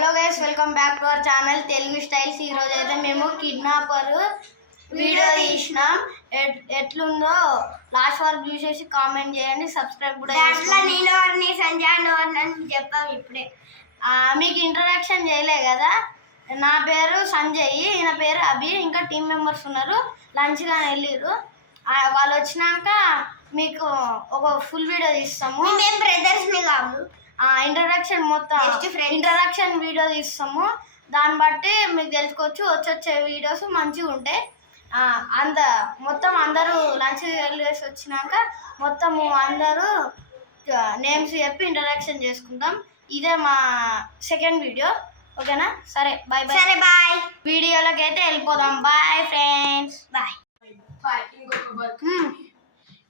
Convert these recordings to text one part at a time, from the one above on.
Hello guys, welcome back to our channel Telugu Styles. ఈరోజు అయితే మేము కిడ్నాపర్ వీడియో తీసినాం. ఎట్లుందో లాస్ట్ వరకు చూసేసి కామెంట్ చేయండి, సబ్స్క్రైబ్ కూడా చేసుకోండి. చెప్పాం ఇప్పుడే. మీకు ఇంట్రడక్షన్ చేయలే కదా. నా పేరు సంజయ్, ఈయన పేరు అభి. ఇంకా టీం మెంబర్స్ ఉన్నారు, లంచ్ కానీ వెళ్ళిర్రు. వాళ్ళు వచ్చినాక మీకు ఒక ఫుల్ వీడియో తీస్తాము. మేము బ్రదర్స్ని కాము. ఇంట్రడక్షన్ మొత్తం ఇంట్రడక్షన్ వీడియో తీస్తాము. దాన్ని బట్టి మీకు తెలుసుకోవచ్చు. వచ్చే వీడియోస్ మంచిగా ఉంటాయి. మొత్తం అందరూ లంచ్ వెళ్ళేసి వచ్చినాక మొత్తము అందరూ నేమ్స్ చెప్పి ఇంట్రడక్షన్ చేసుకుంటాం. ఇదే మా సెకండ్ వీడియో. ఓకేనా? సరే బాయ్ బాయ్. సరే బాయ్. వీడియోలోకి అయితే వెళ్ళిపోదాం. Bye friends. బాయ్.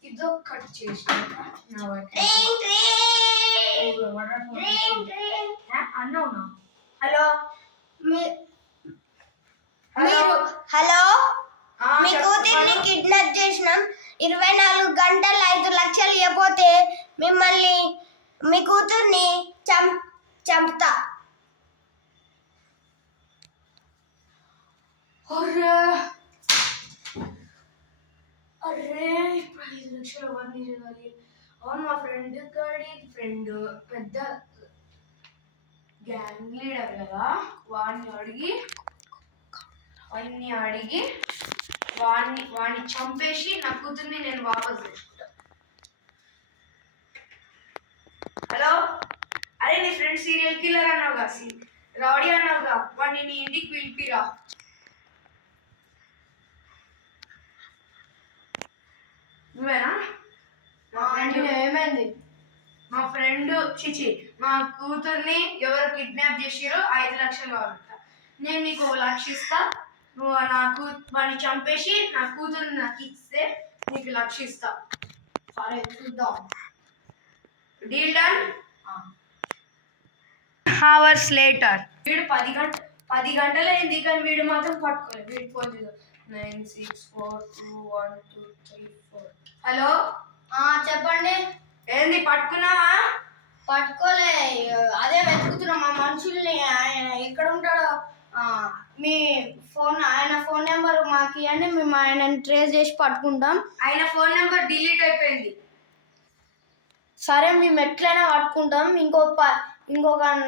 ఇదో కట్ చేసి హలో హలో, మీ కూతుర్ని కిడ్నాప్ చేసినాం. 24 గంటలు 5 లక్షలు ఇవ్వకపోతే మిమ్మల్ని మీ కూతుర్ని చంపుతా. అరే ఇప్పుడు 5 లక్షలు అవన్నీ చేయాలి. అవును, మా ఫ్రెండ్ పెద్ద గ్యాంగ్ లీడర్ కదా. వాడిని అడిగి వాడిని చంపేసి నా కూతుర్ని నేను వాపస్ తెచ్చుకుంటా. హలో, అరే నీ ఫ్రెండ్ సీరియల్ కిల్లర్ అన్నావుగా, రౌడీ అన్నావుగా, వాడిని నీ ఇంటికి పిలిపిరా. నువ్వేనా? ఏమైంది? మా ఫ్రెండ్ మా కూతుర్ని ఎవరు కిడ్నాప్ చేసిరో 5 లక్షలు కావాలంట. నేను నీకు 1 లక్ష ఇస్తా. నువ్వు వాడిని చంపేసి నా కూతుర్ని నాకు ఇస్తే నీకు 1 లక్ష ఇస్తా. సరే చూద్దాం. Deal done. Hours later. వీడు 10 గంటలు అయింది, కానీ వీడు మాత్రం పట్టుకోలేదు. వీడు ఫోన్ చేద్దాం. 96421234. హలో, చెప్పండి. ఏంది, పట్టుకున్నావా? పట్టుకోలే, అదే వెతుకుతున్నాం మా మనుషుల్ని. ఆయన ఎక్కడ ఉంటాడో ఆయన ఫోన్ నెంబర్ మాకు ఇవ్వండి, మేము ఆయనని ట్రేస్ చేసి పట్టుకుంటాం. ఆయన ఫోన్ నెంబర్ డిలీట్ అయిపోయింది. సరే, మేము ఎట్లయినా పట్టుకుంటాం. ఇంకొక 14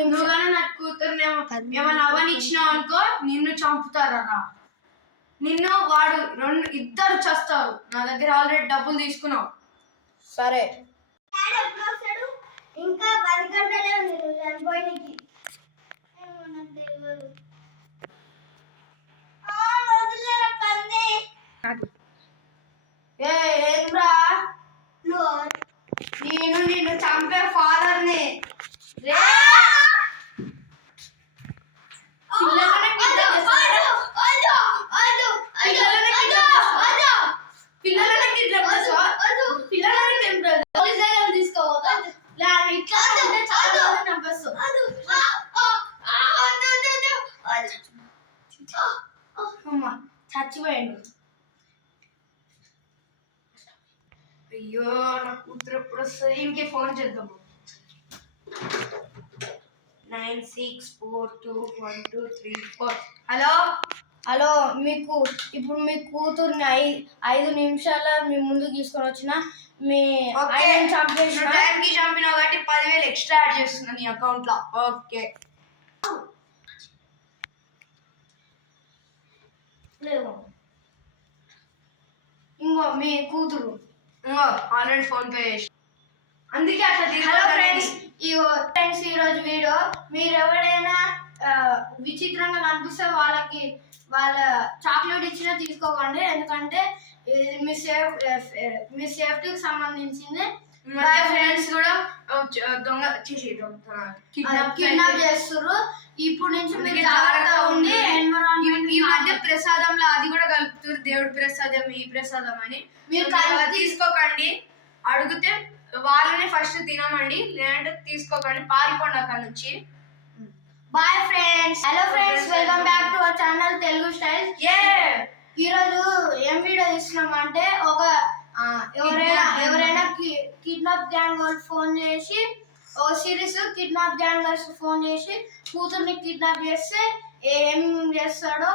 నిమిషాలు. నా కూతుర్ని ఏమన్నా అవనిచ్చినావు అనుకో, నిన్ను చంపుతారా. నిన్ను వాడు ఇద్దరు చేస్తారు. నా దగ్గర ఆల్రెడీ డబ్బులు తీసుకున్నావు. సరే, ఇంకా 10 గంటలే ఉంది చనిపోయినకి. ఏంద్రా నిన్ను చంపే ఫాదర్ని. చచ్చిపోయాడు. అయ్యో, నా కూతురు ఎప్పుడు వస్తుంది? ఇంకే ఫోన్ చేద్దాము. 96421234. హలో హలో, ఇప్పుడు మీ కూతుర్ని 5 నిమిషాల్లో మీ ముందుకు తీసుకొని వచ్చిన టైంకి చంపినావు కాబట్టి 10,000 ఎక్స్ట్రా యాడ్ చేస్తున్నా నీ అకౌంట్ లో. ఓకే, ఇంకో మీ కూతురు ఆల్రెడీ ఫోన్ పే చేసి, అందుకే అట్లా. హలో ఫ్రెండ్స్, ఈరోజు వీడియో మీరు ఎవరైనా విచిత్రంగా కనిపిస్తే వాళ్ళ చాక్లెట్ ఇచ్చినా తీసుకోకండి, ఎందుకంటే ఇది మీ సేఫ్టీకి సంబంధించింది. ఫ్రెండ్స్ కూడా కిడ్నాప్ చేస్తారు. ఇప్పుడు నుంచి మీరు జాగ్రత్తగా ఉండి ఈ మధ్య ప్రసాదంలో అది కూడా కలుపుతారు, దేవుడి ప్రసాదం, ఈ ప్రసాదం అని. మీరు తీసుకోకండి. అడిగితే వాళ్ళని ఫస్ట్ తినమండి, లేదంటే తీసుకోకండి. పారిపోండి అక్కడ నుంచి. Bye friends. Hello friends, welcome back to our channel Telugu Styles. ఈరోజు ఏం వీడియో తీస్తున్నామంటే, ఎవరైనా కిడ్నాప్ గ్యాంగ్ వాళ్ళు ఫోన్ చేసి ఓ సిరీస్ కిడ్నాప్ గ్యాంగర్స్ ఫోన్ చేసి కూతుర్ని కిడ్నాప్ చేస్తే ఏం చేస్తాడో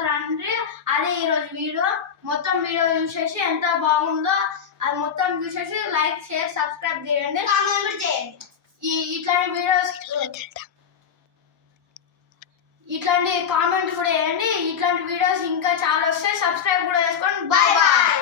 తండ్రి. అదే ఈరోజు వీడియో. మొత్తం వీడియో చూసేసి ఎంత బాగుందో అది మొత్తం చూసేసి లైక్ షేర్ సబ్స్క్రైబ్ చేయండి. ఇట్లాంటి వీడియోస్ ఇట్లాంటి కామెంట్ కూడా చేయండి. ఇట్లాంటి వీడియోస్ ఇంకా చాలా వస్తాయి. సబ్స్క్రైబ్ కూడా చేసుకోండి. Bye bye.